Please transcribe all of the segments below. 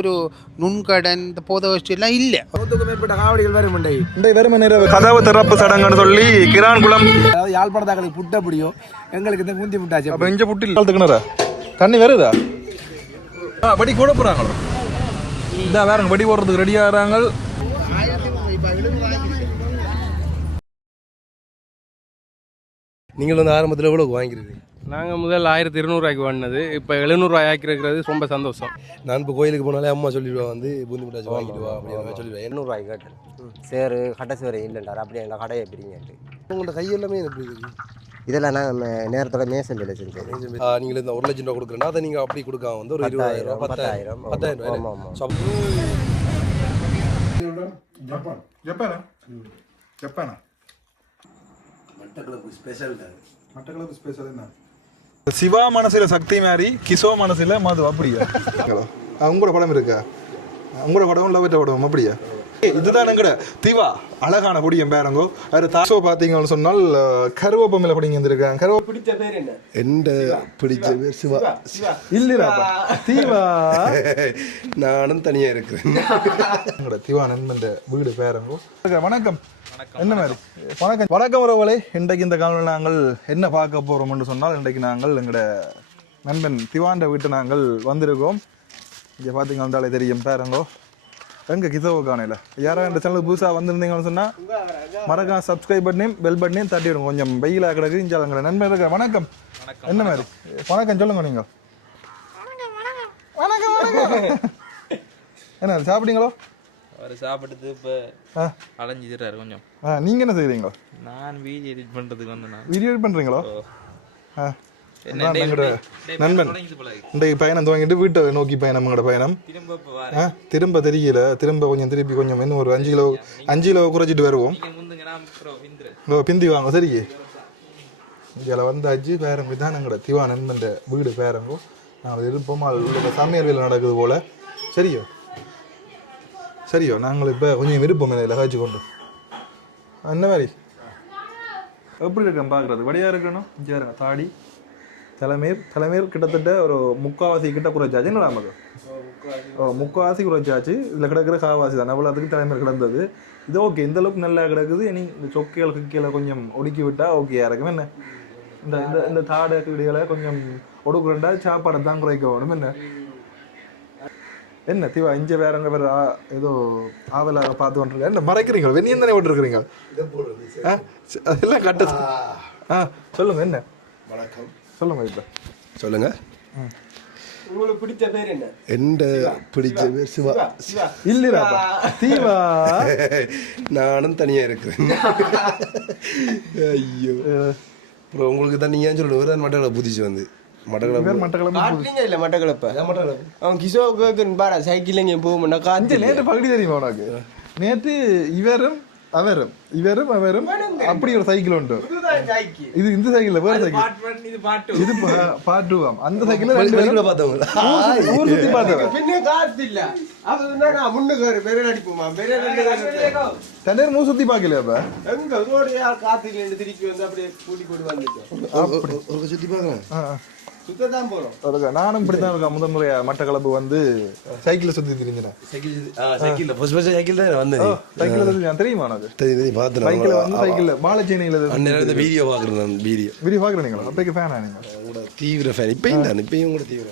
ஒரு நுண்கடன் இந்த போதவஷ்டி எல்லாம் இல்லை. மேற்பட்ட காவடிகள் வரும் இந்த வெறும் கதவு திறப்பு சடங்குன்னு சொல்லி கிரான்குளம் அதாவது யாழ்ப்பாணத்தாக்களுக்கு புட்ட முடியும், எங்களுக்கு இந்த முந்தி புட்டாச்சு. அப்போ இங்கே புட்டி காலத்துக்குனரா தண்ணி வருதா? வடி கூட போகிறாங்களோ? இந்த வேறங்க வடி போடுறதுக்கு ரெடி ஆகிறாங்க. நீங்கள் வந்து ஆரம்பத்தில் எவ்வளோ வாங்கிருக்கீங்க? நாங்கள் முதல் 1200 வாங்கினது, இப்போ 700 ஆக்கிருக்கிறது ரொம்ப சந்தோஷம். நான் இப்போ கோயிலுக்கு போனாலே அம்மா சொல்லிடுவா வந்து பூந்தி முட்டாச்சு வாங்கிட்டு வா அப்படின்னு சொல்லிடுவேன். 800 கேட்டேன். சேரு கடை சேரு இல்லைண்டார், அப்படியே எங்கள் கடையை பிரிங்கட்டு. உங்களோட கையெல்லாமே எப்படி இருக்குது? இதெல்லாம் நாங்கள் நேரத்தோட மேசன் வேலை செஞ்சோம். நீங்கள் இந்த 1 லட்சம் ரூபா கொடுக்குறேன்னா அதை நீங்கள் அப்படி கொடுக்காம வந்து ஒரு 20,000 10,000 10,000. மட்டக்களப்பு ஸ்பெஷல் என்ன? சிவா மனசுல சக்தி மாதிரி கிசோ மனசுல மது அப்படியா? உங்களோட படம் இருக்கா? உங்களோட படம் லவட்ட படம் அப்படியா? இதுதான் எங்கட திவா அழகான பொடியம் பேரங்கோ. அது தாசோ பார்த்தீங்கன்னு சொன்னால் கருவேப்பமில்ல படிங்க இருந்திருக்காங்க. கருவேப்ப பிடிச்ச பேர் என்ன? எந்த பிடிச்ச பேர் சிவா இல்லைடா தீவா. நானும் தனியாக இருக்கிறேன். எங்கட திவா நண்பன் வீடு பேரங்கோ. வணக்கம். என்ன மாதிரி வணக்கம் வணக்கம் உறவுகளே. இன்றைக்கு இந்த காலையில் நாங்கள் என்ன பார்க்க போகிறோம்னு சொன்னால், இன்றைக்கு நாங்கள் எங்களோட நண்பன் திவாண்ட வீட்டு நாங்கள் வந்திருக்கோம். இங்கே பார்த்தீங்க வந்தாலே தெரியும் பேரங்கோ. எங்கே கிசோவை காணையில் யாராவது இந்த சேனலுக்கு புதுசாக வந்திருந்தீங்கன்னு சொன்னால் மறக்காம சப்ஸ்கிரைப் பண்ணியும் பெல் பண்ணியும் தட்டிவிடுங்க. கொஞ்சம் வெயிலாக கிடக்கு. இங்கே எங்களோட நண்பன் இருக்க. வணக்கம். என்ன மாதிரி வணக்கம் சொல்லுங்க நீங்கள். வணக்கம் வணக்கம். என்ன சாப்பிட்டீங்களோ? அவர் சாப்பிட்டு இப்போ அலைஞ்சிடுறாரு கொஞ்சம். நீங்கள் என்ன செய்கிறீங்களோ? நான் வீடியோ எடிட் பண்ணுறதுக்கு வந்து வீடியோ எடிட் பண்ணுறீங்களோ? நண்பன் இன்றைக்கு பயணம் துவங்கிட்டு வீட்டை நோக்கி பயணம். எங்களோட பயணம் திரும்ப தெரியல. திரும்ப கொஞ்சம் திருப்பி கொஞ்சம் இன்னும் ஒரு 5 கிலோ குறைச்சிட்டு வருவோம். பிந்தி வாங்க சரி. இதில் வந்தாச்சு பேரங்க தான் எங்களோட திவா நண்பன் வீடு பேரங்கோ. நாங்கள் இருப்போம். அது சமையல் வேலை நடக்குது போல். சரியோ சரியோ நாங்கள் இப்போ கொஞ்சம் விருப்பம் இதில் காய்ச்சி கொண்டு என்ன மாதிரி எப்படி இருக்கேன் பார்க்குறது. வடியாக இருக்கணும். சரிங்க தாடி தலைமையர் கிட்டத்தட்ட ஒரு 3/4 கிட்ட குறைச்சாச்சு. என்ன நமக்கு 3/4 குறைச்சாச்சு. இதில் கிடக்கிற காவாசி தான் அவ்வளோத்துக்கு தலைமையர் கிடந்தது. இது ஓகே, இந்த அளவுக்கு நல்லா கிடக்குது. இனி இந்த சொக்கைகள் கிக்கீழே கொஞ்சம் ஒடுக்கி விட்டால் ஓகேயா இருக்கும். என்ன இந்த இந்த இந்த தாடை கீடுகளை கொஞ்சம் ஒடுக்குறண்டா சாப்பாடை தான் குறைக்க வேணும். என்ன திவா இங்கே வேறங்க வேற ஏதோ ஆவலாக பார்த்து வந்துருக்கா? என்ன மறைக்கிறீங்க? வெண்ணியம் தானே விட்டுருக்குறீங்க. அதெல்லாம் கட்ட சொல்லுங்க. என்ன வணக்கம் சொல்லுங்க. இப்போ சொல்லுங்க. உங்களுக்கு பிடிச்ச பேர் என்ன? எந்த பிடிச்ச பேர் சிவா இல்லைடா தீவா. நானும் தனியாக இருக்கிறேன். ஐயோ அப்புறம் உங்களுக்கு தான் நீங்கள் சொல்லணும். ஒரு மட்டக்களப்பு புதிச்சு வந்து அவன் கிஷோக்கு பாரா சைக்கிள் எங்கேயும் போக மாட்டா. நேற்று பகுதி தெரியுமா உனக்கு? நேற்று இவரும் அவரும் அப்படி ஒரு சைக்கிள் உண்டு. இது இந்த சைக்கிள் வேற சைக்கிள். இது பார்ட் 2. அந்த சைக்கிள் பார்த்தவங்க ஊர் சுத்தி பார்த்தவங்க. தண்ணீர் மூ சுத்தி பார்க்கல. அப்ப சுற்றி பார்க்குறேன். நானும் இப்படிதான் இருக்கேன். முதல் முறையா மட்டக்களப்பு வந்து சைக்கிள் சுத்தி திரிஞ்சினேன். தெரியுமா உனக்கு? பாலச்சேனையில வீடியோ பாக்குறேன். வீடியோ பாக்குறீங்களா? அப்பைக்கு ஃபேனா நீங்க? தீவிர ஃபேன். இப்பயும் கூட தீவிர.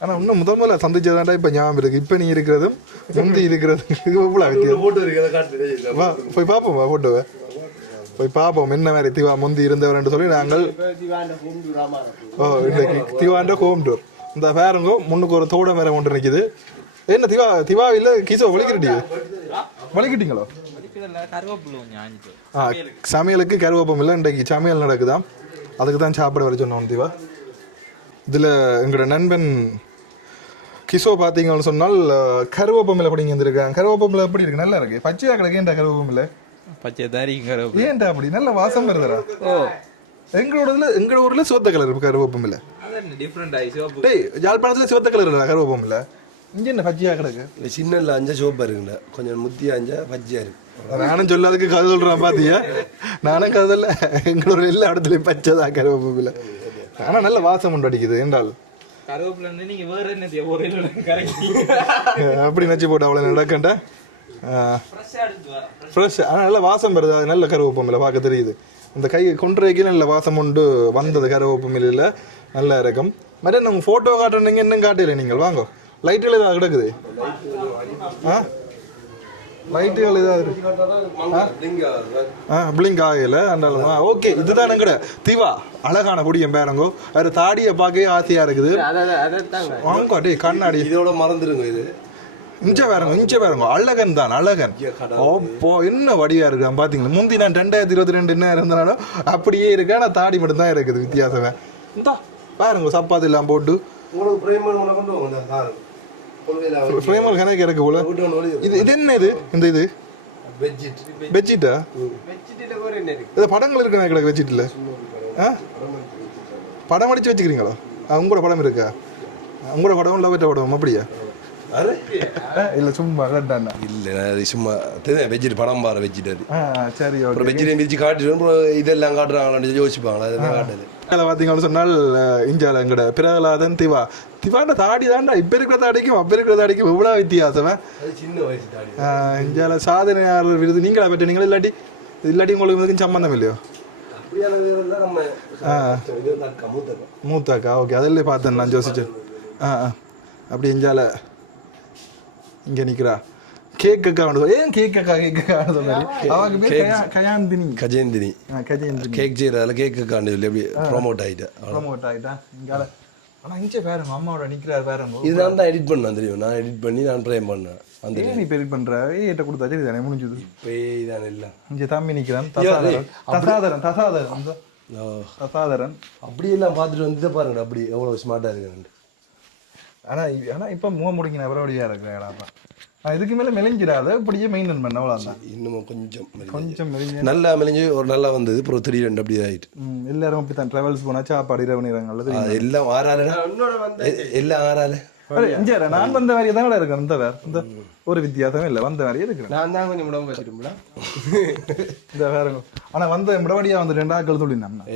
ஆனா இன்னும் முதல்ல சந்திச்சதாண்டா இப்ப ஞாபகம் இருக்கு. இப்ப நீ இருக்கிறதும் முந்தி இருக்கிறதும் போய் பார்ப்போம். போட்டோவை போய் பார்ப்போம். என்ன மாதிரி திவா முந்தி இருந்தவர் சொல்லி நாங்கள் இன்னைக்கு திவாண்ட ஹோம் டூர். இந்த பேருங்கோ முன்னுக்கு ஒரு தோட மேலே ஒன்று நிற்கிது. என்ன திவா இல்லை கிசோ வலிக்கிட்டீங்களோ? சமையலுக்கு கருவேப்பம் இல்லை. இன்றைக்கு சமையல் நடக்குதான். அதுக்கு தான் சாப்பாடு வர சொன்னோம் திவா. இதில் எங்களோட நண்பன் கிசோ பார்த்தீங்கன்னு சொன்னால் கருவேப்பம் இல்லை படிங்க இருந்திருக்காங்க. கருவேப்பம் இல்லை எப்படி இருக்கு? நல்லா இருக்கு. பச்சையாக கிடக்கு. ஏன்டா கருவேப்பம் இல்லை? பச்சை தாரி ஏன்டா அப்படி நல்ல வாசம் வருதுடா. எங்களோட ஊர்ல சிவத்த கலர் கருவேப்பம் இல்லை. யாழ்ப்பாணத்துல சிவத்த கலர் கருவேப்பம் இல்லை. இங்க என்ன பச்சையா கிடக்கு? சின்ன 5 சோப்பா இருக்குல்ல, கொஞ்சம் முத்தியா 5 பச்சையா இருக்கு. நானும் சொல்லாதுக்கு கதை சொல்றேன் பாத்தியா? நானும் கதை இல்லை. எங்களோட எல்லா இடத்துலயும் பச்சை தான் கருவேப்பம் இல்லை. ஆனா நல்ல வாசம் ஒன்று அடிக்குது. என்றால் கருவேப்பிலை நீங்க வேற என்ன ஒரு கரெக்ட் அப்படி நச்சு போட்டு அவ்வளோ நடக்கண்டா ஃப்ரெஷ்ஷாக எடுத்து வரேன். ஃப்ரெஷ் ஆனால் நல்ல வாசம் வருது அது நல்ல கருவேப்பமில்லை பார்க்க தெரியுது இந்த கை கொன்றைக்கு நல்ல வாசம் உண்டு வந்தது கருவேப்பமில்லையில் நல்லா இருக்கும் மாதிரி நாங்கள் ஃபோட்டோ காட்டுறீங்க இன்னும் காட்டல நீங்கள் வாங்க லைட்டுகள் ஏதாவது கிடக்குது லைட்டுகள் ஏதாவது பிளிங்க் ஆகல அதனால ஓகே இதுதான் கூட தீவா அழகான குடியம் பேரங்கோ அது தாடியை பார்க்கவே ஆசையாக இருக்குது வாங்க டே கண்ணாடி இதோட மறந்துடுங்க இது இஞ்ச வேறங்க அழகன் தான் அழகன் ஓப்போ என்ன வடிவா இருக்கு பாத்தீங்களா முந்தி நான் 2022 என்ன இருந்தனாலும் அப்படியே இருக்கு ஆனா தாடி மட்டும் தான் இருக்குது வித்தியாசமே இந்தா பாருங்க சப்பாத்தி எல்லாம் போட்டு உங்களுக்கு பிரேமன் கொண்டு வாங்க ஃப்ரேமல் கணக்கு இருக்கு போல இது என்ன இது இந்த இது பெட்ஷீட்டா இது படங்கள் இருக்கு எனக்கு பெட்ஷீட்ல படம் அடிச்சு வச்சுக்கிறீங்களா உங்களோட படம் இருக்கா உங்களோட படம் லவ் படம் அப்படியா இல்ல சும்மா இல்ல அது சும்மா வெஜிட் படம் பாரு வெஜிட் அது சரி அப்புறம் வெஜிடேரியன் பிரிச்சு காட்டிட்டு இதெல்லாம் காட்டுறாங்களான்னு யோசிப்பாங்களா அதெல்லாம் காட்டல பார்த்தீங்கன்னு சொன்னால் இந்தியாவில் எங்கட பிரகலாதன் திவாண்ட தாடி தாண்டா இப்போ இருக்கிற தாடிக்கும் அப்போ இருக்கிற தாடிக்கும் எவ்வளோ வித்தியாசம் சின்ன வயசு தாடி இந்தியாவில் சாதனையாளர் விருது நீங்களா பெற்றீங்களா இல்லாட்டி உங்களுக்கு இதுக்கும் சம்மந்தம் இல்லையோ மூத்தாக்கா ஓகே அதில் பார்த்தேன் நான் யோசிச்சேன் அப்படி இந்தியாவில் இங்கே நிற்கிறா கேக்கக்கா ஏன் கேக்கக்கா சொன்னாரு அவங்க பேர் கஜேந்தினி கேக் செய்யறதால கேக்குக்காண்டு சொல்லி எப்படி ப்ரோமோட் ஆகிட்டா இங்கால ஆனால் இங்கே பாருங்க அம்மாவோட நிற்கிறார் பாருங்க இதுதான் தான் எடிட் பண்ணேன் தெரியும் நான் எடிட் பண்ணி நான் ப்ரேம் பண்ணேன் அந்த நீ இப்போ எடிட் பண்ணுற ஏட்ட கொடுத்தா சரி தானே முடிஞ்சது இப்போ இதான இல்லை இங்கே தம்பி நிற்கிறான் தசாதரன் அப்படியெல்லாம் பார்த்துட்டு வந்து பாருங்க அப்படி எவ்வளோ ஸ்மார்ட்டாக இருக்குன்னு ஆனால் இப்போ முகம் முடிங்கின பரவாயில்லையா இருக்கிறேன் இதுக்கு மேலே மெலிஞ்சிடாத இப்படியே மெயின்டைன் பண்ண அவ்வளோதான் இன்னும் கொஞ்சம் மெலிஞ்சு நல்லா மெலிஞ்சு ஒரு நல்லா வந்தது அப்புறம் 3-2 அப்படி ஆகிட்டு எல்லாரும் அப்படி தான் ட்ராவல்ஸ் போனால் சாப்பாடு இரவு நேரங்கள் எல்லாம் ஆறால எல்லாம் ஆறால நான் வந்த மாதிரியே தான் இருக்கேன் இந்த ஒரு வித்தியாசமே இல்லை வந்த மாதிரியே இருக்கிறேன் நான் தான் கொஞ்சம் உடம்பு வச்சுட்டோம்ல இந்த வேற ஆனா வந்த முடவடியா வந்து 2 ஆட்கள் சொல்லியிருந்தோம்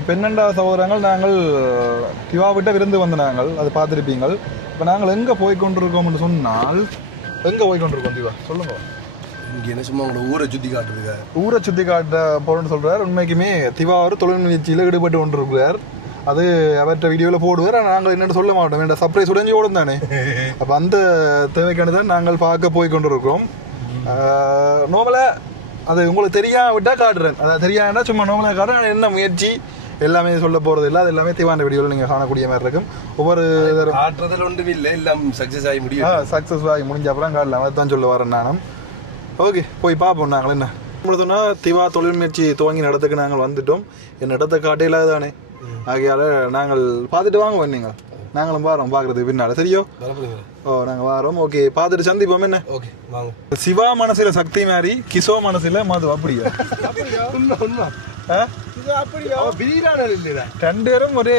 இப்ப என்னண்டா சகோதரங்கள் நாங்கள் திவா விட்ட விருந்து வந்த நாங்கள் அது பார்த்துருப்பீங்கள் இப்ப நாங்கள் எங்க போய் கொண்டிருக்கோம்னு சொன்னால் எங்க போய் கொண்டிருக்கோம் திவா சொல்லுங்க இங்கே என்ன சும்மா உங்களை ஊரை சுற்றி காட்டுறதுக்கா ஊரை சுற்றி காட்ட போறோம்னு சொல்றாரு உண்மைக்குமே திவா ஒரு தொழில் முயற்சியில் ஈடுபட்டு கொண்டிருக்கிறார் அது அவர்கிட்ட வீடியோவில் போடுவார் ஆனால் நாங்கள் என்னென்னு சொல்ல மாட்டோம் வேண்டாம் சர்ப்ரைஸ் உடஞ்சி ஓடும் தானே அப்போ அந்த தேவைக்கான தான் நாங்கள் பார்க்க போய் கொண்டிருக்கிறோம் நோமலாக அது உங்களுக்கு தெரியாவிட்டால் காட்டுறேன் அதாவது தெரியாதுன்னா சும்மா நோமலாக காட்டுறேன் என்ன முயற்சி எல்லாமே சொல்ல போகிறது இல்லை அது எல்லாமே திவாண்ட வீடியோவில் நீங்கள் காணக்கூடிய மாதிரி இருக்கும் ஒவ்வொரு காட்டுறதுல ஒன்றும் இல்லை எல்லாம் சக்ஸஸ் ஆகி முடியும் சக்ஸஸ் ஆகி முடிஞ்ச அப்புறம் காட்டலாம் அதை தான் சொல்ல வரேன் நானும் ஓகே போய் பார்ப்போம் நாங்கள் என்ன நம்மள சொன்னால் திவா தொழில் முயற்சி துவங்கி நடத்துக்கு நாங்கள் வந்துட்டோம் என் இடத்த காட்டையில தானே ஆகையால் நாங்கள் பார்த்துட்டு வாங்குவோம் நீங்கள் நாங்களும் வாரோம் பார்க்குறதுக்கு பின்னால் சரியோ நாங்கள் வாரோம் ஓகே பார்த்துட்டு சந்திப்போம் என்ன ஓகே வாங்க சிவா மனசில் சக்தி மாதிரி கிசோ மனசில் மது அப்படியா ரெண்டு பேரும் ஒரே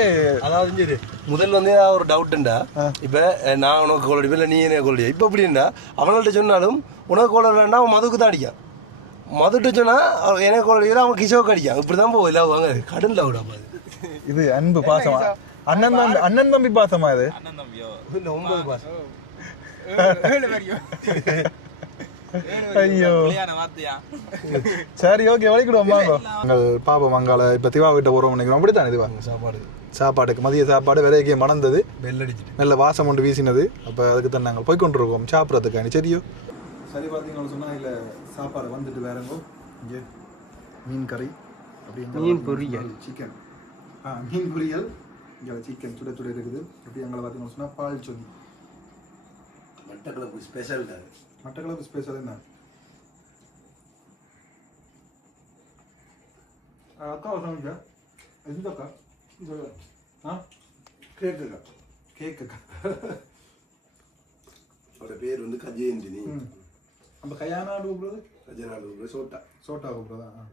அதாவது முதல் வந்து ஒரு டவுட்டுண்டா இப்போ நான் உனக்கு கோல் அடிப்பேன் இல்லை நீ என்ன கோல் அடிப்பா இப்போ அப்படின்னா அவங்கள்ட்ட சொன்னாலும் உனக்கு கோல் வேண்டாம் அவன் மதுக்கு தான் அடிக்கான் மதுட்டு சொன்னால் எனக்கு கோல் அடிக்கிறா அவன் கிசோக்கு அடிக்கான் இப்படி தான் போய் இல்லை வாங்க கடன் லவுடா இது அன்பு பாசமா அண்ணன் தம்பி பாசமா இது அண்ணன் தம்பியோ இல்லை 9 பாசம் ஐயோ வார்த்தையா சரி ஓகே வலிக்கிடுவோம் வாங்க நாங்கள் பாப்போம் மங்கால இப்போ திவா வீட்டை போகிறோம் நினைக்கிறோம் அப்படித்தான் இதுவா சாப்பாடுக்கு மதிய சாப்பாடு விலைக்கு மணந்தது பெல் அடிச்சுட்டு நல்ல வாசம் ஒன்று வீசினது அப்போ அதுக்கு தான் நாங்கள் போய்கொண்டிருக்கோம் சாப்பிட்றதுக்காண்டி சரியோ சரி பார்த்தீங்கன்னு சொன்னால் இல்லை சாப்பாடு வந்துட்டு வேறங்கோ இங்கே மீன் கறி அப்படி மீன் பொரியல் சிக்கன் மீன் பொரியல் இங்கே சிக்கன் சுட சுட இருக்குது அப்படி எங்களை பார்த்தீங்கன்னு சொன்னால் பால் சொன்னி மட்டக்களப்பு ஸ்பெஷல் மட்டக்களப்பு ஸ்பெஷல் என்ன அக்கா சமைச்சா எந்த அக்கா கேக்குக்கா கேக்குக்கா அவரோட பேர் வந்து கஜேந்தினி நம்ம கையானாடு கூப்பிடுறது கஜேனாடு கூப்பிடுறது சோட்டா கூப்பிடுறதா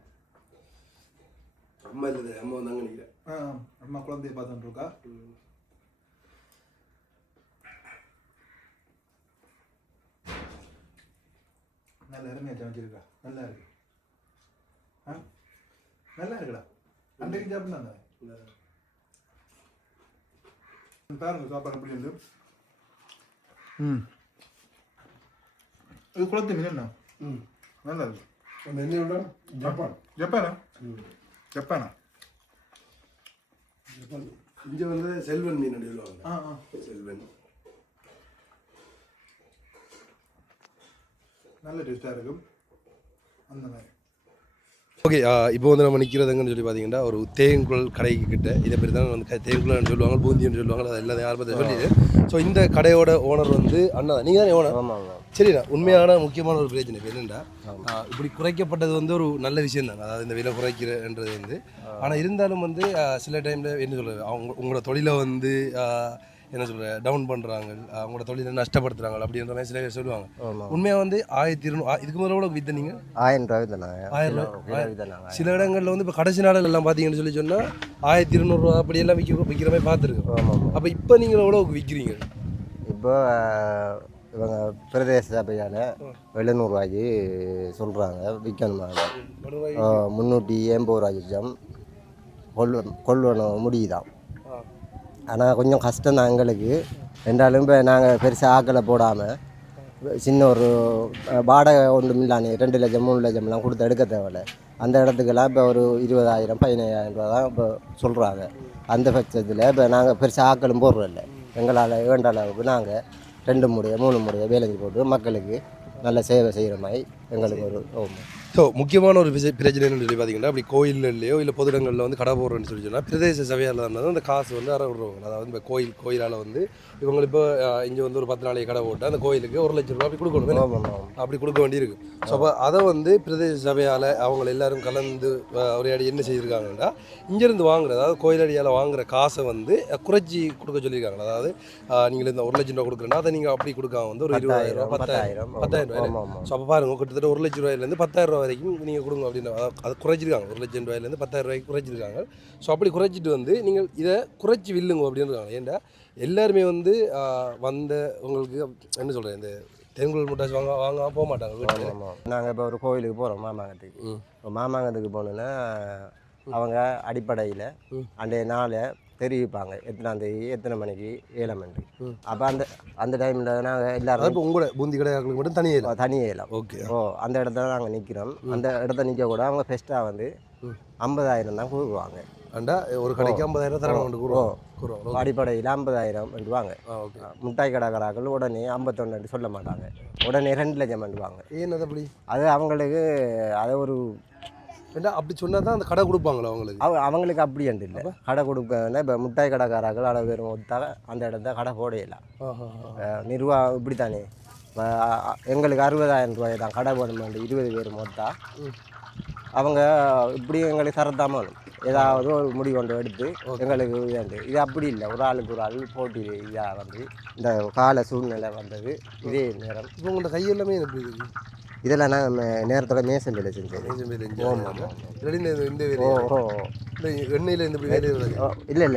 அம்மா இல்லை அம்மா வந்தாங்க நினைக்கிறேன் அம்மா குழந்தைய பார்த்துட்டு இருக்கா நல்ல அருமையாக சமைச்சிருக்கா நல்லா இருக்கு நல்லா இருக்குடா அன்றைக்கு சாப்பிட்லாங்க பாருங்க சாப்பாடு எப்படி இருந்து. இது குளத்து மீன் என்ன? நல்லா இருக்கு. என்ன ஜப்பான் ஜப்பானா? ஜப்பானா? இங்கே வந்து செல்வன் மீன் சொல்லுவாங்க. செல்வன் நல்ல டேஸ்டாக இருக்கும் அந்த மாதிரி. ஓகே, இப்போ வந்து நம்ம நிற்கிறதுங்கன்னு சொல்லி பார்த்தீங்கன்னா ஒரு தேங்குழல் கடைக்கு கிட்ட இதை பேர் தான் வந்து தேங்குழல்னு சொல்லுவாங்க, பூந்தின்னு சொல்லுவாங்க. அது எல்லாம் யார் பற்றி சொல்லிடு. ஸோ இந்த கடையோட ஓனர் வந்து அண்ணா தான். நீங்கள் தானே ஓனர்? சரிண்ணா. உண்மையான முக்கியமான ஒரு பிரச்சனை இப்போ என்னென்னா, இப்படி குறைக்கப்பட்டது வந்து ஒரு நல்ல விஷயம் தான். அதாவது இந்த விலை குறைக்கிறன்றது வந்து. ஆனால் இருந்தாலும் வந்து சில டைமில் என்ன சொல்கிறது, உங்களோட தொழிலை வந்து என்ன சொல்கிற டவுன் பண்ணுறாங்க, அவங்களோட தொழிலை நஷ்டப்படுத்துகிறாங்க அப்படின்ற மாதிரி சில பேர் சொல்லுவாங்க. உண்மையாக வந்து 1200 இதுக்கு முதல்ல எவ்வளோ விற்று நீங்கள்? 1000 ரூபாய் தானே. 1000 ரூபாய். சில இடங்களில் வந்து இப்போ கடைசி நாளில் எல்லாம் பார்த்தீங்கன்னு சொன்னால் 1200 ரூபா அப்படியெல்லாம் விற்கிற மாதிரி பார்த்துருக்கோம். அப்போ இப்போ நீங்கள் எவ்வளோக்கு விற்கிறீங்க? இப்போ இவங்க பிரதேச சபையால் 700 ரூபாய்க்கு சொல்கிறாங்க விற்கணுமாங்க. 380 ரூபாய்க்கு கொள்ளணும் முடியுதான். ஆனால் கொஞ்சம் கஷ்டம் தான் எங்களுக்கு. ரெண்டாலும் இப்போ நாங்கள் பெருசாக ஆக்களை போடாமல் சின்ன ஒரு வாடகை ஒன்றும் இல்லானே 2 லட்சம் 3 லட்சம்லாம் கொடுத்து எடுக்க தேவையில்லை. அந்த இடத்துக்கெல்லாம் இப்போ ஒரு 20,000 15,000 ரூபா தான் இப்போ சொல்கிறாங்க. அந்த பட்சத்தில் இப்போ நாங்கள் பெருசாக ஆக்களும் போடுறதில்ல. எங்களால் வேண்ட அளவுக்கு நாங்கள் 2 முறையோ 3 முறையோ வேலைக்கு போட்டு மக்களுக்கு நல்ல சேவை செய்கிற மாதிரி எங்களுக்கு ஒரு ஸோ முக்கியமான ஒரு பிரச்சனைன்னு சொல்லி பார்த்தீங்கன்னா, அப்படி கோயில்லையோ இல்லை பொது இடங்களில் வந்து கடை போடுறோன்னு சொல்லி சொன்னால் பிரதேச சபையால் தான் அந்த காசு வந்து அற விடுவாங்க. அதாவது இந்த கோயிலால் வந்து இவங்க இப்போ இங்கே வந்து ஒரு 10 நாளைக்கு கடை போட்டு அந்த கோயிலுக்கு 1 லட்சம் ரூபா அப்படி கொடுக்கணும், அப்படி கொடுக்க வேண்டியிருக்கு. ஸோ அப்போ அதை வந்து பிரதேச சபையால் அவங்க எல்லாரும் கலந்து ஒரு அடி என்ன செய்திருக்காங்கன்னா, இங்கேருந்து வாங்குற அதாவது கோயிலடியால் வாங்குற காசை வந்து குறைச்சி கொடுக்க சொல்லியிருக்காங்க. அதாவது நீங்கள் இந்த 1 லட்சம் ரூபா கொடுக்குறேன்னா அதை நீங்கள் அப்படி கொடுக்காம வந்து ஒரு 20,000 ரூபா 10,000 ரூபாய். ஸோ அப்போ பாருங்க, கிட்டத்தட்ட 1 லட்சம் ரூபாயிலேருந்து 10,000 ரூபா வரைக்கும் நீங்கள் கொடுங்க அப்படின்னு அதை குறைச்சிருக்காங்க. 1 லட்சம் ரூபாயிலேருந்து 10,000 ரூபாய்க்கு குறைச்சிருக்காங்க. ஸோ அப்படி குறைச்சிட்டு வந்து நீங்கள் இதை குறைச்சி வில்லுங்க அப்படின்றாங்க. ஏன்டா எல்லாருமே வந்து வந்த உங்களுக்கு என்ன சொல்கிறேன், இந்த தென்குழல் முட்டாச்சு வாங்க போக மாட்டாங்க வீட்டில். நாங்கள் இப்போ ஒரு கோயிலுக்கு போகிறோம் மாமாங்கத்துக்கு. இப்போ மாமாங்கத்துக்கு போனோன்னா அவங்க அடிப்படையில் அன்றைய நாளை தெரிவிப்பாங்க, எத்தனாம் தேதி எத்தனை மணிக்கு 7 மணிக்கு. அப்போ அந்த டைமில் நாங்கள் எல்லாரும் இப்போ உங்களோட பூந்தி கடையாக்களுக்கு மட்டும் தனியேலாம். ஓகே. அந்த இடத்துல நாங்கள் நிற்கிறோம். அந்த இடத்த நிற்க கூட அவங்க ஃபெஸ்ட்டாக வந்து 50,000 தான் கொடுக்குவாங்க. அண்டா ஒரு கடைக்கு 50,000 தரணும் கொடுக்குறோம். அடிப்படையில் 50,000 எடுவாங்க. முட்டாய் கடைக்காரர்கள் உடனே 51 சொல்ல மாட்டாங்க, உடனே 2 லட்சம் பண்ணுவாங்க. ஏன் அப்படி? அது அவங்களுக்கு அது ஒரு அப்படி சொன்னால் தான் அந்த கடை கொடுப்பாங்களா அவங்களுக்கு? அவங்களுக்கு அப்படி என்று இல்லை, கடை கொடுக்க இப்போ முட்டாய் கடைக்காரர்கள் அளவு பேர் மொத்தம் அந்த இடத்த கடை போடையலாம். நிர்வாகம் இப்படி தானே. எங்களுக்கு 60,000 ரூபாய் தான் கடை போடணும், 20 பேர் மொத்தம். அவங்க இப்படி எங்களுக்கு தரத்தாமல் ஏதாவது ஒரு முடிவு கொண்டு எடுத்து எங்களுக்கு இது அப்படி இல்லை. ஒரு ஆளுக்கு ஒரு ஆள் போட்டி இதாக வந்து இந்த கால சூழ்நிலை வந்தது. இதே நேரம் இப்போ உங்களோட கையெல்லாமே எப்படி இருக்குது? இதெல்லாம் நாங்கள் நேரத்தோட மேசன் வேலை செஞ்சோம். எண்ணெயில் இந்த வேலை இல்லை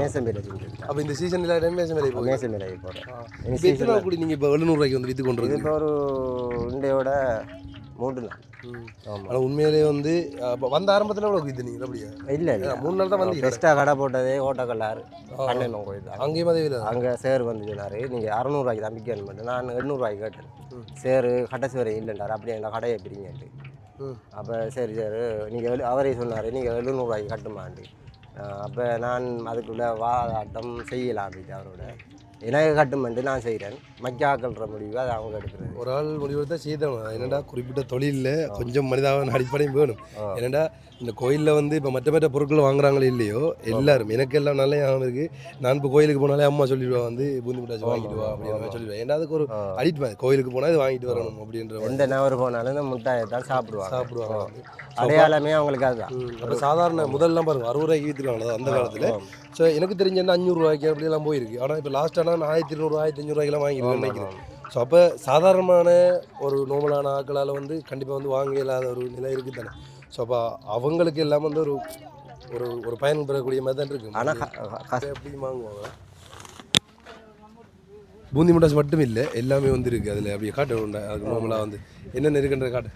மேசன் வேலை செஞ்சோம். அப்போ இந்த சீசனில் மேசன் வேலைக்கு போகிறேன். கூட நீங்கள் இப்போ 700 ரூபாய்க்கு வந்து விற்று கொண்டு இப்போ ஒரு இண்டையோட 3 நாள். ஆனால் உண்மையிலேயே வந்து வந்த ஆரம்பத்தில் எவ்வளோ விற்று நீங்கள்? அப்படியா? இல்லை 3 நாள் தான் வந்து பெஸ்ட்டாக கடை போட்டதே ஓட்டக்கல்லாறு அண்ணன் கோயில் தான். அங்கேயும் அதே அங்கே சேர் வந்து சொன்னார், நீங்கள் 600 ரூபாய்க்கு தான் விற்கணும் மட்டும். நான் 800 ரூபாய்க்கு கேட்டேன். சேரு கடைசி வரை இல்லைன்றார். அப்படியே எங்கள் கடையை பிரிங்கன்ட்டு. அப்போ சரி நீங்கள் அவரே சொன்னார், நீங்கள் 700 ரூபாய்க்கு கட்டுமான்ட்டு. அப்போ நான் அதுக்குள்ளே வாதாட்டம் செய்யலாம் அப்படின்ட்டு அவரோட. எனக்கு கட்டுமெண்ட்டு நான் செய்கிறேன். மக்காக்கல்ற முடிவு அது அவங்க எடுக்கிறது. ஒரு ஆள் முடிவு தான் செய்தோம். என்னடா குறிப்பிட்ட தொழிலில் கொஞ்சம் மனிதாவின் அடிப்படையும் வேணும். என்னடா இந்த கோயிலில் வந்து இப்போ மற்ற பொருட்கள் வாங்குறாங்களே இல்லையோ எல்லாரும், எனக்கு எல்லாம் நல்ல ஞாபகம் இருக்குது. நான் இப்போ கோயிலுக்கு போனாலே அம்மா சொல்லிடுவா வந்து பூந்தி முட்டாச்சு வாங்கிட்டு வா அப்படின்னு சொல்லிடுவேன். ஏன்னா அதுக்கு ஒரு அடிப்பேன், கோயிலுக்கு போனால் இது வாங்கிட்டு வரணும் அப்படின்ற. எந்த நபர் போனாலும் இந்த முட்டாயை தான் சாப்பிடுவாங்க. அடையாளமே அவங்களுக்கு அதுதான். அப்போ சாதாரண முதல்லாம் பாருங்கள் 60 ரூபாய்க்கு விற்றுருவாங்க அந்த காலத்தில். ஸோ எனக்கு தெரிஞ்ச 500 ரூபாய்க்கு அப்படியெல்லாம் போயிருக்கு. ஆனால் இப்போ லாஸ்ட்டாக நான் 1200 1500 ரூபாய்க்கெல்லாம் வாங்கிடுவேன் நினைக்கிறேன். ஸோ அப்போ சாதாரணமான ஒரு நார்மலான ஆட்களால் வந்து கண்டிப்பாக வந்து வாங்க இல்லாத ஒரு நிலை இருக்குது தானே. ஸோ அப்போ அவங்களுக்கு எல்லாம் வந்து ஒரு ஒரு ஒரு பயன் பெறக்கூடிய மாதிரி தான் இருக்குது. ஆனால் எப்படி வாங்குவாங்க? பூந்தி முட்டாஸ் மட்டும் இல்லை, எல்லாமே வந்து இருக்குது அதில். அப்படியே காட்டு உண்டா அதுக்கு நார்மலாக வந்து என்னென்ன இருக்குன்ற காட்டு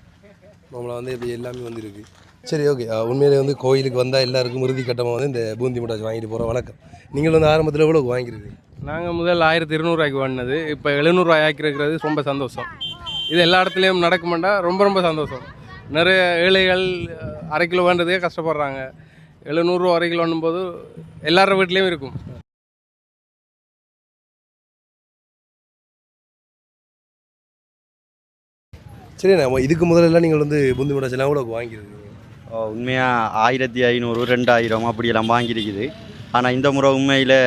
நார்மலாக வந்து இப்படி எல்லாமே வந்து இருக்குது. சரி ஓகே உண்மையிலே வந்து கோயிலுக்கு வந்தால் எல்லாருக்கும் இறுதி கட்டமாக வந்து இந்த பூந்தி மிட்டாய் வாங்கிட்டு போகிற வழக்கம். நீங்கள் வந்து ஆரம்பத்தில் எவ்வளோ வாங்கிருக்கு? நாங்கள் முதல் 1200 வாங்கினது இப்போ 700 ஆக்கிருக்கிறது ரொம்ப சந்தோஷம். இது எல்லா இடத்துலையும் நடக்குமாண்டா ரொம்ப ரொம்ப சந்தோஷம். நிறைய ஏழைகள் அரை கிலோ வேண்டதே கஷ்டப்படுறாங்க. 700 அரை கிலோன்னும் போது எல்லார வீட்லேயும் இருக்கும். சரி நம்ம இதுக்கு முதல்ல நீங்கள் வந்து பூந்தி மிட்டாய் எவ்வளோ வாங்கியிருக்கீங்க? உண்மையாக 1500 2000 அப்படியெல்லாம் வாங்கியிருக்குது. ஆனால் இந்த முறை உண்மையில்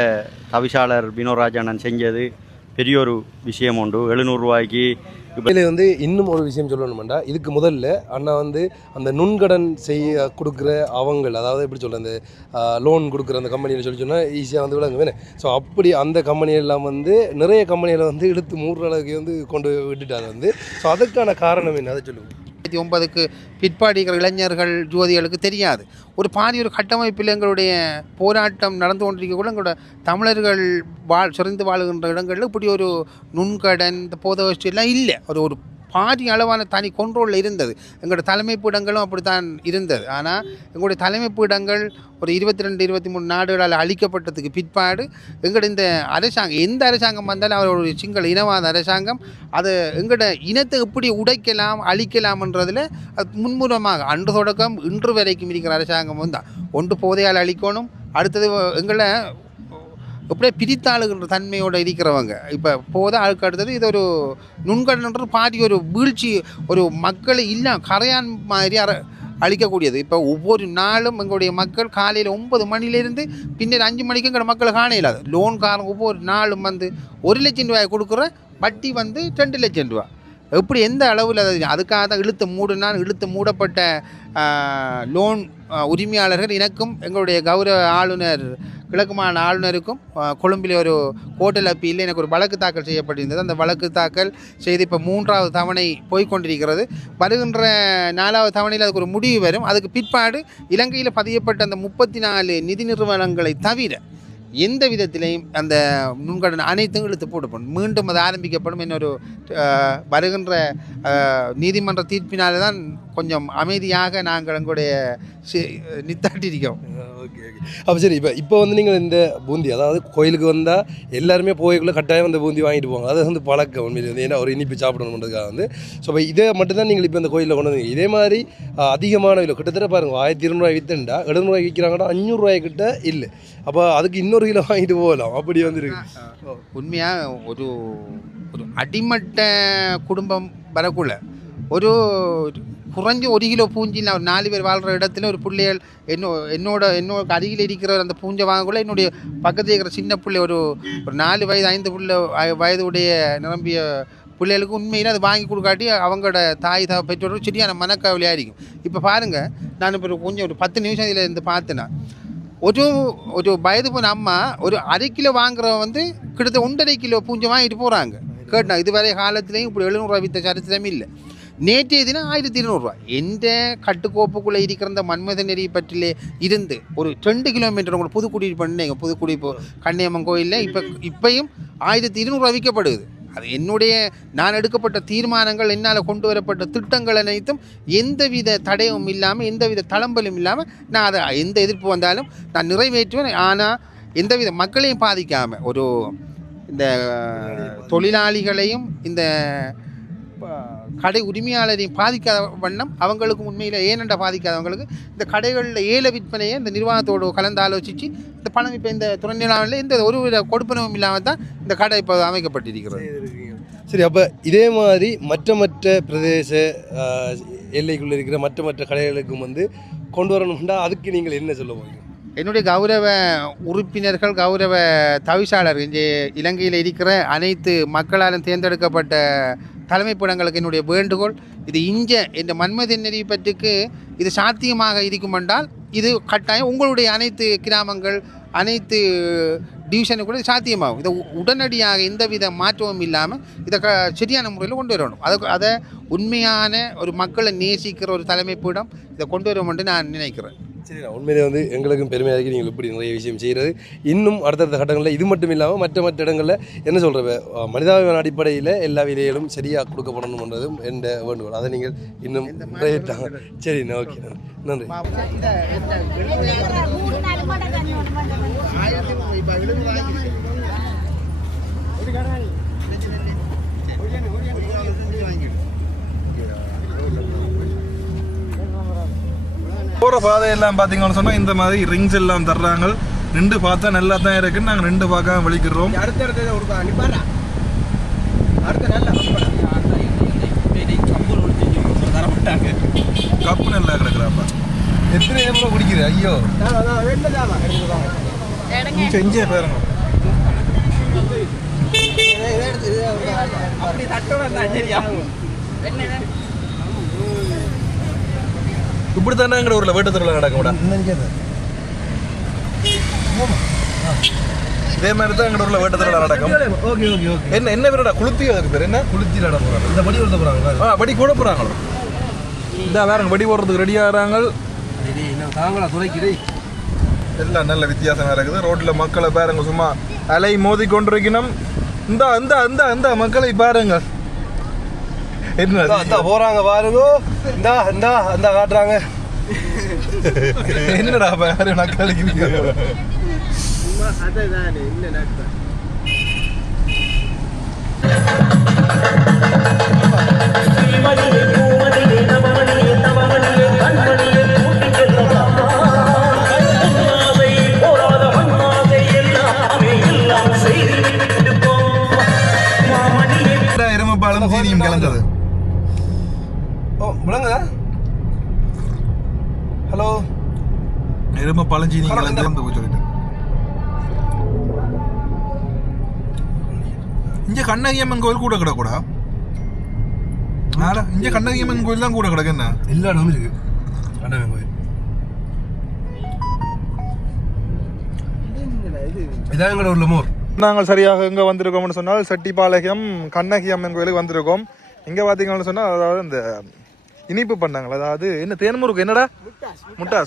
தவிசாளர் வினோராஜ் அண்ணன் செஞ்சது பெரிய ஒரு விஷயம் உண்டு. 700 ரூபாய்க்கு இதில் வந்து இன்னும் ஒரு விஷயம் சொல்லணுமெண்டா, இதுக்கு முதல்ல அண்ணா வந்து அந்த நுண்கடன் செய்ய கொடுக்குற அவங்கள், அதாவது எப்படி சொல்ல, அந்த லோன் கொடுக்குற அந்த கம்பெனியில் சொன்னால் ஈஸியாக வந்து விளங்க வேணும். ஸோ அப்படி அந்த கம்பெனியெல்லாம் வந்து நிறைய கம்பெனியில் வந்து இழுத்து மூடுற அளவுக்கு வந்து கொண்டு விட்டுட்டாங்க வந்து. ஸோ அதுக்கான காரணம் என்ன, அதை சொல்லுங்கள். 2009க்கு பிற்பாடிக்கிற இளைஞர்கள் ஜோதிகளுக்கு தெரியாது. ஒரு ஒரு கட்டமைப்பில் எங்களுடைய போராட்டம் நடந்து கொண்டிருக்கக்குள்ள எங்களோட தமிழர்கள் சிறந்து வாழுகின்ற இடங்களில் இப்படி ஒரு நுண்கடன் இந்த போதவஸ்டி எல்லாம் இல்லை. ஒரு பாரிய அளவான தனி கொண்ட்ரோலில் இருந்தது. எங்களோட தலைமைப்பீடங்களும் அப்படி தான் இருந்தது. ஆனால் எங்களுடைய தலைமைப்பீடங்கள் ஒரு 22-23 நாடுகளால் அழிக்கப்பட்டதுக்கு பிற்பாடு எங்களோட இந்த அரசாங்கம், எந்த அரசாங்கம் வந்தாலும் அவர் ஒரு சிங்கள இனவாத அரசாங்கம், அது எங்களோட இனத்தை எப்படி உடைக்கலாம் அழிக்கலாம்ன்றதில் அது முன்முறமாக அன்று தொடக்கம் இன்று வரைக்கும் இருக்கிற அரசாங்கம் தான். ஒன்று போதையால் அழிக்கணும், அடுத்தது எங்களை அப்படியே பிரித்தாளுகின்ற தன்மையோடு இருக்கிறவங்க. இப்போ போதும் அதுக்கு அடுத்தது இது ஒரு நுண்கடன்ன்ற பாதி ஒரு வீழ்ச்சி, ஒரு மக்களை கரையான் மாதிரி அழிக்கக்கூடியது. இப்போ ஒவ்வொரு நாளும் எங்களுடைய மக்கள் காலையில் 9 மணிலேருந்து பின்னர் 5 மணிக்கு எங்களோட மக்களை காண இல்லாது. லோன்காரன் ஒவ்வொரு நாளும் வந்து 1 லட்சம் ரூபாய் கொடுக்குற வட்டி வந்து 2 லட்சம் ரூபா. எப்படி எந்த அளவில் அதுக்காக தான் இழுத்து மூடப்பட்ட லோன் உரிமையாளர்கள் எனக்கும் எங்களுடைய கௌரவ ஆளுநர் கிழக்கு மாநில ஆளுநருக்கும் கொழும்பில் ஒரு கோட்டல் அப்பீலில் எனக்கு ஒரு வழக்கு தாக்கல் செய்யப்பட்டிருந்தது. அந்த வழக்கு தாக்கல் செய்து இப்போ 3வது தவணை போய்கொண்டிருக்கிறது. வருகின்ற 4வது தவணையில் அதுக்கு ஒரு முடிவு வரும். அதுக்கு பிற்பாடு இலங்கையில் பதியப்பட்ட அந்த 34 நிதி நிறுவனங்களை தவிர எந்த விதத்திலையும் அந்த நுண்கடன் அனைத்தும் இழுத்து போடப்படும். மீண்டும் அது ஆரம்பிக்கப்படும். இன்னொரு வருகின்ற நீதிமன்ற தீர்ப்பினால தான் கொஞ்சம் அமைதியாக நாங்கள் எங்களுடைய நித்தாட்டிருக்கோம். Okay okay. அப்போ சரி, இப்போ வந்து நீங்கள் இந்த பூந்தி, அதாவது கோயிலுக்கு வந்தால் எல்லாருமே போய்க்குள்ளே கட்டாயம் அந்த பூந்தி வாங்கிட்டு போவாங்க. அது வந்து பழக்கம் உண்மையிலே வந்து, ஏன்னா ஒரு இனிப்பு சாப்பிடணுன்றதுக்காக வந்து. ஸோ இப்போ இதே மட்டும்தான் நீங்கள் இப்போ இந்த கோயிலில் கொண்டு வந்தீங்க. இதே மாதிரி அதிகமான விலை கிட்டத்தட்ட பாருங்கள், 1200 விற்றுண்டா 700 விற்கிறாங்கன்னா 500 கிட்ட இல்லை. அப்போ அதுக்கு இன்னொரு கிலோ வாங்கிட்டு போகலாம், அப்படி வந்துருக்கு. உண்மையாக ஒரு அடிமட்ட குடும்பம் வரக்குள்ள ஒரு குறைஞ்ச 1 கிலோ பூஞ்சின்னா ஒரு 4 பேர் வாழ்கிற இடத்துல ஒரு பிள்ளைகள் என்னோட அருகில் இருக்கிற அந்த பூஞ்சை வாங்கக்குள்ள என்னுடைய பக்கத்தில் இருக்கிற சின்ன பிள்ளை ஒரு 4 வயது 5 வயதுடைய நிரம்பிய பிள்ளைகளுக்கு உண்மையில் அது வாங்கி கொடுக்காட்டி அவங்களோட தாய் பெற்றோர்கள் சரியான மனக்கவலையாக இருக்கும். இப்போ பாருங்கள், நான் இப்போ கொஞ்சம் ஒரு 10 நிமிஷம் இதில் இருந்து பார்த்தேன்னா ஒரு வயது போன அம்மா ஒரு 1/2 கிலோ வாங்குறவங்க வந்து கிட்டத்தட்ட 1.5 கிலோ பூஞ்சை வாங்கிட்டு போகிறாங்க. கேட்டா இதுவரை காலத்துலேயும் இப்படி 700 ரூபா விற்ற சரித்திரமே இல்லை. நேற்றைய தினம் 1200 ரூபா. எந்த கட்டுக்கோப்புக்குள்ளே இருக்கிற அந்த மன்மத நெறி பற்றிலே இருந்து ஒரு 2 கிலோமீட்டர் உங்களுக்கு புதுக்குடி பண்ணீங்க. புதுக்குடி இப்போ கண்ணியம்மன் கோயிலில் இப்பையும் 1200 ரூபா விற்கப்படுது. அது நான் எடுக்கப்பட்ட தீர்மானங்கள், என்னால் கொண்டு வரப்பட்ட திட்டங்கள் அனைத்தும் எந்தவித தடையும் இல்லாமல், எந்தவித தளம்பலும் இல்லாமல் நான் அதை எந்த எதிர்ப்பு வந்தாலும் நான் நிறைவேற்றுவேன். ஆனால் எந்தவித மக்களையும் பாதிக்காமல், ஒரு இந்த தொழிலாளிகளையும் இந்த கடை உரிமையாளரையும் பாதிக்காத வண்ணம் அவங்களுக்கு உண்மையில் ஏனெண்டா பாதிக்காதவங்களுக்கு இந்த கடைகளில் ஏல விற்பனையை இந்த நிர்வாகத்தோடு கலந்து ஆலோசித்து இந்த பணம் இப்போ இந்த துணைநிலாவில் எந்த ஒரு கொடுப்பனவும் இல்லாமல் தான் இந்த கடை இப்போ அமைக்கப்பட்டிருக்கிறது. சரி, அப்போ இதே மாதிரி மற்ற பிரதேச எல்லைக்குள்ளே இருக்கிற மற்ற கடைகளுக்கும் வந்து கொண்டு வரணும்னா அதுக்கு நீங்கள் என்ன சொல்ல போகிறீங்க? என்னுடைய கௌரவ உறுப்பினர்கள், கௌரவ தவிசாளர், இங்கே இலங்கையில் இருக்கிற அனைத்து மக்களாலும் தேர்ந்தெடுக்கப்பட்ட தலைமைப்படங்களுக்கு என்னுடைய வேண்டுகோள், இது இந்த மன்மத நெறி பற்றுக்கு இது சாத்தியமாக இருக்குமென்றால் இது கட்டாயம் உங்களுடைய அனைத்து கிராமங்கள், அனைத்து டிவிஷனுக்குள்ள சாத்தியமாகும். இதை உடனடியாக எந்தவித மாற்றமும் இல்லாமல் இதை சரியான முறையில் கொண்டு வரணும். அதை உண்மையான ஒரு மக்களை நேசிக்கிற ஒரு தலைமைப்பீடம் இதை கொண்டு வரும் என்று நான் நினைக்கிறேன். சரி, உண்மையிலே வந்து எங்களுக்கும் பெருமையாக இருக்குது நீங்கள் இப்படி நிறைய விஷயம் செய்கிறது. இன்னும் அடுத்தடுத்த கட்டங்களில் இது மட்டும் இல்லாமல் மற்ற இடங்களில் என்ன சொல்கிற மனிதாபிமான அடிப்படையில் எல்லா விலைகளும் சரியாக கொடுக்கப்படணுன்றதும் என்ற வேண்டுகோள். அதை நீங்கள் இன்னும் நிறைவேற்றாங்க. சரிண்ணா, ஓகே, நன்றி. போகிற பாதையெல்லாம் பார்த்தீங்கன்னு சொன்னால் இந்த மாதிரி ரிங்ஸ் எல்லாம் தர்றாங்க. 2 பார்த்தா நல்லா தான் இருக்குன்னு நாங்கள் 2 பார்க்காம வலிக்கிறோம். கப்பு நல்லா கிடக்குறாப்பா. எத்தனை நேரம் குடிக்கிற? ஐயோ, செஞ்சே பாருங்க. இப்படி தானே எங்கட ஊரில் வேட்டு திருவிழா நடக்கும். இதே மாதிரி தான் எங்கட ஊரில் வேட்டு திருவிழா நடக்கும். Okay okay okay. என்ன பேருடா? குளுத்தி, அதுக்கு பேர் என்ன? குளிர்ச்சி நட போகிறாங்க. இந்த படி கொடுத்த போகிறாங்க. படி கூட போகிறாங்களோ? இந்த வேறங்க படி போடுறதுக்கு ரெடி ஆகிறாங்க. தாங்களா துறைக்குது. எல்லாம் நல்ல வித்தியாசமாக இருக்குது. ரோட்டில் மக்களை பாருங்க, சும்மா அலை மோதி கொண்டிருக்கணும். இந்த இந்த இந்த இந்த மக்களை பாருங்க, என்ன போறாங்க பாருங்க. இந்தா இந்தா அந்த காட்டுறாங்க. என்னடா பாரு நக்களிக்கிறீங்க. எருமைப்பாலும் சீனியும் கலந்தது. ஓ, விளங்குதா? ஹலோ, எருமைப்பாலும் சீனியும் கலந்து போய் சொல்லிட்டு. இங்க கண்ணகியம்மன் கோயில் கூட கிடக்கூடா? இங்க கண்ணகியம்மன் கோயில் தான் கூட கிடக்கு. என்ன எல்லா இடமும் இருக்கு கண்ணகியம்மன் கோயில். இதான் எங்களோட ஊர்ல மோர். நாங்கள் சரியாக எங்கே வந்திருக்கோம்னு சொன்னால் செட்டிப்பாளையம் கண்ணகி அம்மன் கோயிலுக்கு வந்திருக்கோம். இங்கே பார்த்தீங்கன்னு சொன்னால் அதாவது இந்த இனிப்பு பண்ணாங்களா, அதாவது என்ன தேன்முருக்கு, என்னடா முட்டாஸ்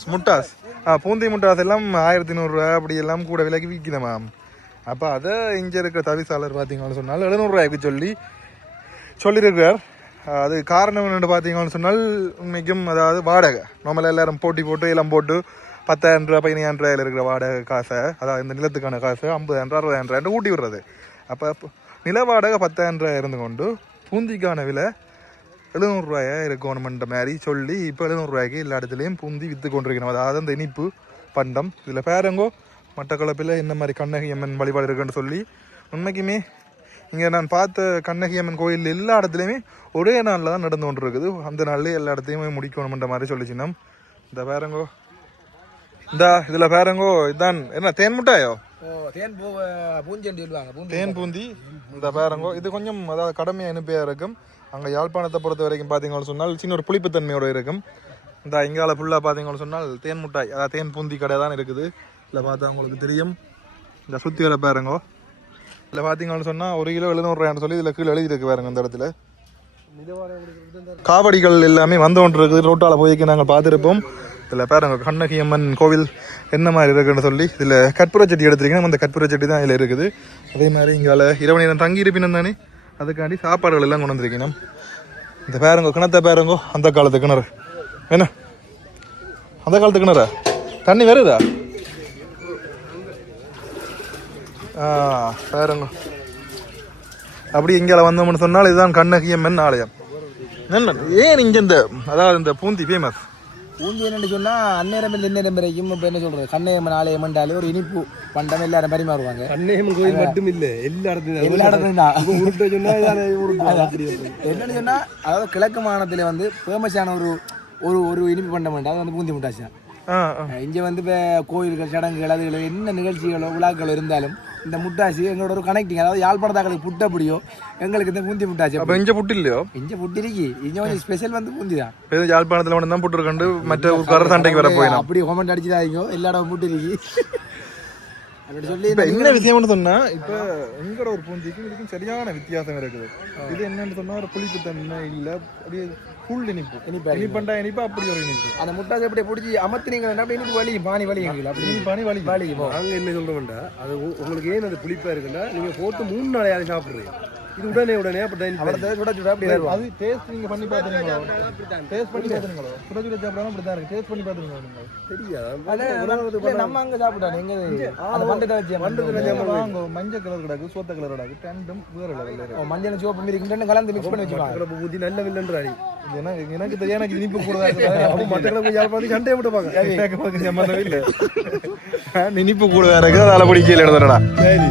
பூந்தி முட்டாஸ் எல்லாம் 1100 ரூபா அப்படி எல்லாம் கூட விலைக்கு விற்கிதமா. அப்போ அதை இங்கே இருக்கிற தவிசாளர் பார்த்தீங்கன்னு சொன்னால் 700 ரூபாய்க்கு சொல்லியிருக்கிறார். அது காரணம் என்னென்னு பார்த்தீங்கன்னு சொன்னால் உண்மைக்கும் அதாவது வாடகை நார்மலாக எல்லாரும் போட்டி போட்டு எல்லாம் போட்டு 10,000 ரூபா 15,000 ரூபாயில் இருக்கிற வாடகை காசை, அதாவது இந்த நிலத்துக்கான காசை 50,000 60,000 ஊட்டி விடுறது. அப்போ நில வாடகை 10,000 ரூபாய் இருந்து கொண்டு பூந்திக்கான விலை 700 ரூபாயா இருக்கணுமென்ற மாதிரி சொல்லி இப்போ 700 ரூபாய்க்கு எல்லா இடத்துலையும் பூந்தி விற்று கொண்டிருக்கணும். அதாவது அந்த இனிப்பு பண்டம். இதில் பேரங்கோ மட்டக்களப்பில் என்ன மாதிரி கண்ணகி அம்மன் வழிபாடு இருக்குன்னு சொல்லி உண்மைக்குமே இங்கே நான் பார்த்த கண்ணகி அம்மன் கோயில் எல்லா இடத்துலையுமே ஒரே நாளில் தான் நடந்து கொண்டு இருக்குது. அந்த நாள்லேயே எல்லா இடத்தையுமே முடிக்கணுமென்ற மாதிரி சொல்லிச்சினோம். இந்த பேரங்கோ, இந்த இதில் பேரங்கோ, இதுதான் என்ன தேன் முட்டாயோ, தேன் பூந்தி. இந்த பேரங்கோ இது கொஞ்சம் அதாவது கடமையாக இனிப்பையாக இருக்கும். அங்கே யாழ்ப்பாணத்தை பொறுத்த வரைக்கும் பார்த்தீங்கன்னு சொன்னால் சின்ன ஒரு புளிப்புத்தன்மையோடு இருக்கும். இந்த இங்கால ஃபுல்லாக பார்த்தீங்கன்னு சொன்னால் தேன் முட்டாய், அதாவது தேன் பூந்தி கடை தான் இருக்குது. இதில் பார்த்தா உங்களுக்கு தெரியும். இந்த சுற்றி வர பேரங்கோ இதில் பார்த்தீங்கன்னு சொன்னால் 1 கிலோ 700 ரூபான்னு சொல்லி இதில் கீழே எழுதியிருக்கு பாருங்க. இந்த இடத்துல காவடிகள் எல்லாமே வந்து கொண்டு இருக்குது. ரோட்டால் போய்க்கு நாங்கள் பார்த்துருப்போம். இதில் பாருங்க கண்ணகி அம்மன் கோவில் என்ன மாதிரி இருக்குன்னு சொல்லி இதில் கற்பூர சட்டி எடுத்துருக்கீங்க. அந்த கற்பூர சட்டி தான் இதில் இருக்குது. அதே மாதிரி இங்கால இரவு நேரம் தங்கி இருப்பினும் தானே, அதுக்காண்டி சாப்பாடுகள் எல்லாம் கொண்டு வந்துருக்கணும். இந்த பேருங்கோ கிணத்த பேருங்கோ, அந்த காலத்து கிணறு என்ன, அந்த காலத்து கிணறா தண்ணி வருதா? பேருங்கோ அப்படி இங்கே வந்தோம்னு சொன்னால் இதுதான் கண்ணகி அம்மன் ஆலயம். என்ன ஏன் இங்கே இந்த அதாவது இந்த பூந்தி ஃபேமஸ்? பூந்தி என்னென்னு சொன்னால் அந்நேரம் இல்லை இந்நேரம் வரைக்கும் இப்போ என்ன சொல்கிறது, கண்ணையம்மன் ஆலயம் என்றாலே ஒரு இனிப்பு பண்டம் எல்லாரும் பரிமாறுவாங்க. கண்ணையம்மன் கோயில் மட்டும் இல்லை, எல்லா இடத்துலையும் என்னென்னு சொன்னால் அதாவது கிழக்கு மாநிலத்தில் வந்து ஃபேமஸான ஒரு இனிப்பு பண்டம் அது வந்து பூந்தி முட்டாசி தான். இங்கே வந்து இப்போ கோயில்கள் சடங்குகள் அதுகள் என்ன நிகழ்ச்சிகளோ விழாக்களோ இருந்தாலும் இந்த முட்டாசி எங்களோட ஒரு கனெக்டிங். அதாவது யாழ்ப்பாணத்தாக்களுக்கு புட்டு அப்படியோ எங்களுக்கு இந்த பூந்தி முட்டாசி. அப்போ இங்கே புட்டு இல்லையோ? இங்கே புட்டு இருக்கு. இங்கே கொஞ்சம் ஸ்பெஷல் வந்து பூந்தி தான். யாழ்ப்பாணத்தில் மட்டும் தான் புட்டு இருக்கண்டு, மற்ற ஒரு சண்டைக்கு வர போயிடும். அப்படி கமெண்ட் அடிச்சுதான் இருக்கோ எல்லா இடம் புட்டு இருக்கு அப்படி சொல்லி. இப்போ என்ன விஷயம்னு சொன்னால் இப்போ எங்களோட ஒரு பூந்திக்கும் இதுக்கும் சரியான வித்தியாசம் இருக்குது. இது என்னன்னு சொன்னால் ஒரு புளிப்பு தன்மை இல்லை, அப்படியே ஃபுல் இனிப்பு இனிப்பண்டா இனிப்பு அப்படி ஒரு இனிப்பு. அந்த முட்டாசை அப்படியே பிடிச்சி அமர்த்தினீங்கன்னா அப்படியே இனிப்பு வலியும் பானி வலியுங்களா அப்படி பனி வலி வலியும். நாங்கள் என்ன சொல்கிறோம்டா அது உங்களுக்கு ஏன் அது புளிப்பாக இருக்குன்னா நீங்கள் போட்டு 3 நாள் யாரும் சாப்பிட்றீங்க. இது உடனே அப்படி அவரது சுட சுட அப்படி அது டேஸ்ட் நீங்க பண்ணி பாத்துறீங்களா? டேஸ்ட் பண்ணி பாத்துறீங்களா? சுட சுட சாப்பிடாம அப்படி தான் இருக்கு. டேஸ்ட் பண்ணி பாத்துறீங்களா நீங்க? தெரியாது. நம்ம அங்க சாப்பிட்டானே எங்க அந்த மண்டை வச்சு வாங்க மஞ்சள் கலர் கிடக்கு சோத்த கலர் கிடக்கு ரெண்டும் வேற லெவல்ல இருக்கு. மஞ்சள் சிவப்பு மீறி ரெண்டும் கலந்து மிக்ஸ் பண்ணி வச்சுப்பாங்க. ஊதி நல்ல வில்லன்றாடி. எனக்கு தெரியும் எனக்கு இனிப்பு கூட இருக்கு. மட்டக்களப்பு யாழ்ப்பாணம் சண்டையை விட்டு பார்க்க சம்பந்தம் இல்லை. இனிப்பு கூட இருக்கு அதனால பிடிக்கல எழுதுறடா. சரி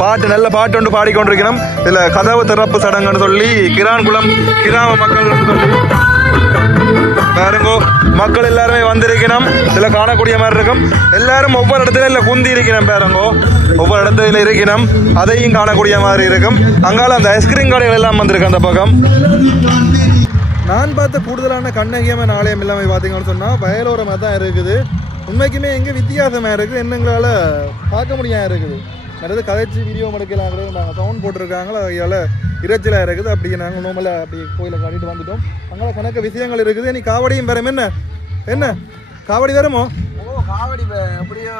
பாட்டு நல்ல பாட்டு ஒன்று பாடிக்கொண்டிருக்கணும். இதுல கதவு திறப்பு சடங்குன்னு சொல்லி கிரான்குளம் கிராம மக்கள் பாருங்கோ மக்கள் எல்லாருமே வந்திருக்கணும். இதுல காணக்கூடிய மாதிரி இருக்கும். எல்லாரும் ஒவ்வொரு இடத்துல இல்ல குந்தி இருக்கணும் பாருங்கோ. ஒவ்வொரு இடத்துல இருக்கணும். அதையும் காணக்கூடிய மாதிரி இருக்கும். அங்கால அந்த ஐஸ்கிரீம் கடைகள் எல்லாம் வந்திருக்கு அந்த பக்கம். நான் பார்த்த கூடுதலான கண்ணகியமான ஆலயம் எல்லாமே பார்த்தீங்கன்னு சொன்னால் வயலோரமாக தான் இருக்குது. உண்மைக்குமே எங்கே வித்தியாசமாக இருக்குது என்னங்களால் பார்க்க முடியாமல் இருக்குது. நிறைய கதைச்சி வீடியோ எடுக்கலாம் நாங்கள் சவுண்ட் போட்டிருக்காங்களோ அதால் இறைச்சலாக இருக்குது. அப்படி நாங்கள் நோமலாக அப்படி கோயிலை காட்டிட்டு வந்துட்டோம். அங்கே கணக்கு விஷயங்கள் இருக்குது. நீ காவடியும் வரும் என்ன காவடி வருமோ? காவடி அப்படியே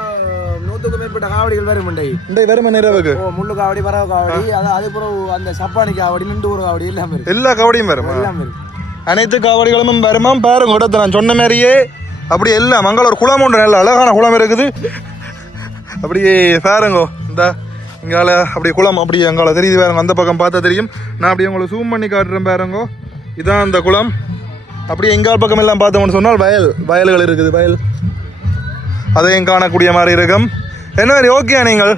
100க்கும் மேற்பட்ட காவடிகள் வரும் இந்த வரும் நிறைவுக்கு முள்ளு காவடி வரவு காவடி அதுக்கப்புறம் அந்த சப்பானி காவடி நின்று ஒரு காவடி எல்லாமே எல்லா காவடியும் வரும். எல்லாமே அனைத்து காவடிகளும் வருமாம் பாருங்க. இடத்த நான் சொன்ன மாதிரியே அப்படி எல்லாம் அங்கே ஒரு குளம் ஒன்று நல்ல அழகான குளம் இருக்குது. அப்படியே பாருங்கோ இந்த இங்கால அப்படி குளம் அப்படி அங்கால தெரியுது பாருங்க. அந்த பக்கம் பார்த்தா தெரியும். நான் அப்படியே உங்களுக்கு ஜூம் பண்ணி காட்டுறேன் பாருங்கோ. இதான் அந்த குளம். அப்படியே எங்கால் பக்கம் எல்லாம் பார்த்தோம்னு சொன்னால் வயல்கள் இருக்குது. வயல் அதையும் காணக்கூடிய மாதிரி இருக்கும். என்ன மாதிரி ஓகே நீங்கள்